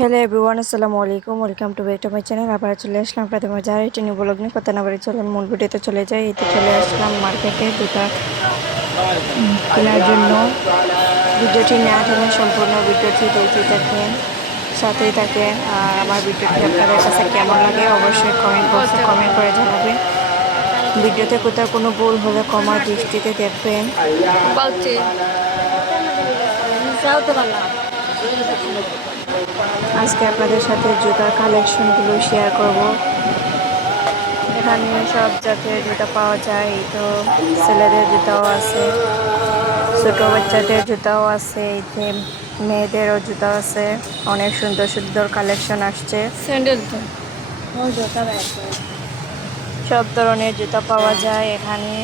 Hello everyone আসসালামু আলাইকুম welcome to back to my channel আবার চলে আসলাম আপনাদের মাঝে আর এটি নিউ ব্লগ নিয়ে কথা না বাড়ি চলুন মূল ভিডিওতে চলে যাই। এতে চলে আসলাম মার্কেটে জুতা উম, কেনার জন্য। ভিডিওটি না টেনে সম্পূর্ণ ভিডিওটি দেখতে থাকেন সাথেই থাকেন। আর আমার ভিডিওটি আপনাদের কাছে কেমন লাগে অবশ্যই কমেন্ট বক্সে কমেন্ট করে জানাবেন। ভিডিওতে কোথাও কোনো ভুল হলে কমা দৃষ্টিতে দেখবেন। যাও তো পারলাম আজকে আপনাদের সাথে জুতার কালেকশনগুলো শেয়ার করব। এখানে সব জাতের জুতা পাওয়া যায় এই তো ছেলেদের জুতাও আছে ছোটো বাচ্চাদের জুতাও আছে এতে মেয়েদেরও জুতা আছে অনেক সুন্দর সুন্দর কালেকশন আসছে। স্যান্ডেল তো। সব ধরনের জুতা পাওয়া যায় এখানে।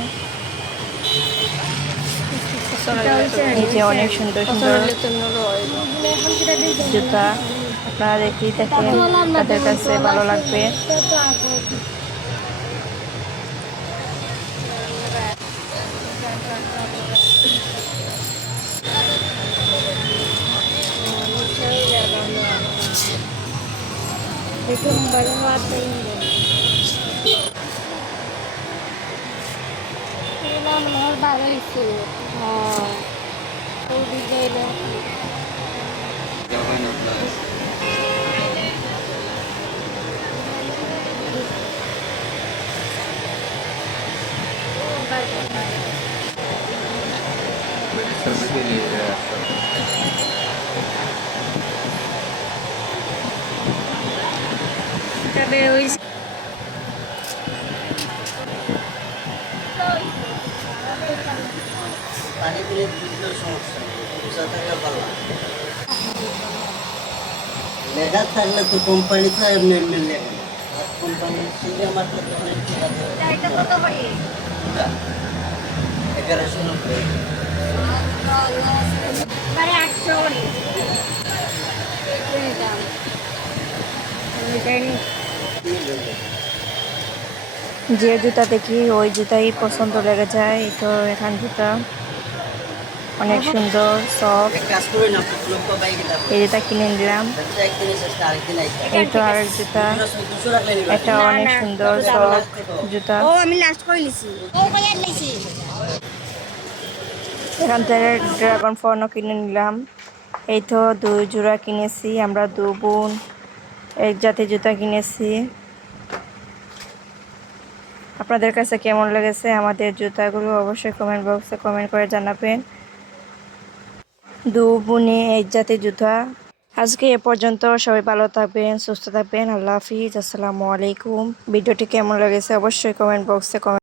এই অনেক সুন্দর সুন্দর জুতা আপনারা দেখেই দেখেন। তাদের কাছে ভালো লাগবে দেখুন বড় Oh. Pagbigay lang. Gawin ng plus. Sabi ko nila. Sabi ko সমস্যা থাকলে ভালো। লেখা থাকলে তো কোম্পানি তো এমনি এমনি লেখে না আর কোম্পানি সিঙ্গে মারতে তো অনেক টাকা দেয়। এগারোশো নব্বই। বারে আটশো করে। এই দাম ওইটাই যে জুতা দেখি ওই জুতাই পছন্দ লেগে যায় তো এখান জুতা। অনেক সুন্দর সফট এই জুতা কিনে নিলাম এই তো আরেক জুতা। এটা অনেক সুন্দর সফট জুতা। ও আমি লাস্ট করে লিছি ও কই আর লিছি এখান থেকে ড্রাগন ফোনও কিনে নিলাম। এই তো দুই জোড়া কিনেছি আমরা দু বোন। এক জাতের জুতা কিনেছি। আপনাদের কাছে কেমন লেগেছে আমাদের জুতাগুলো? অবশ্যই কমেন্ট বক্সে কমেন্ট করে জানাবেন। দু বোনে এক জাতি জুতা আজকে এ পর্যন্ত সবাই ভালো থাকবেন, সুস্থ থাকবেন। আল্লাহ হাফিজ। আসসালামু আলাইকুম। ভিডিওটি কেমন লেগেছে অবশ্যই কমেন্ট বক্সে কমেন্ট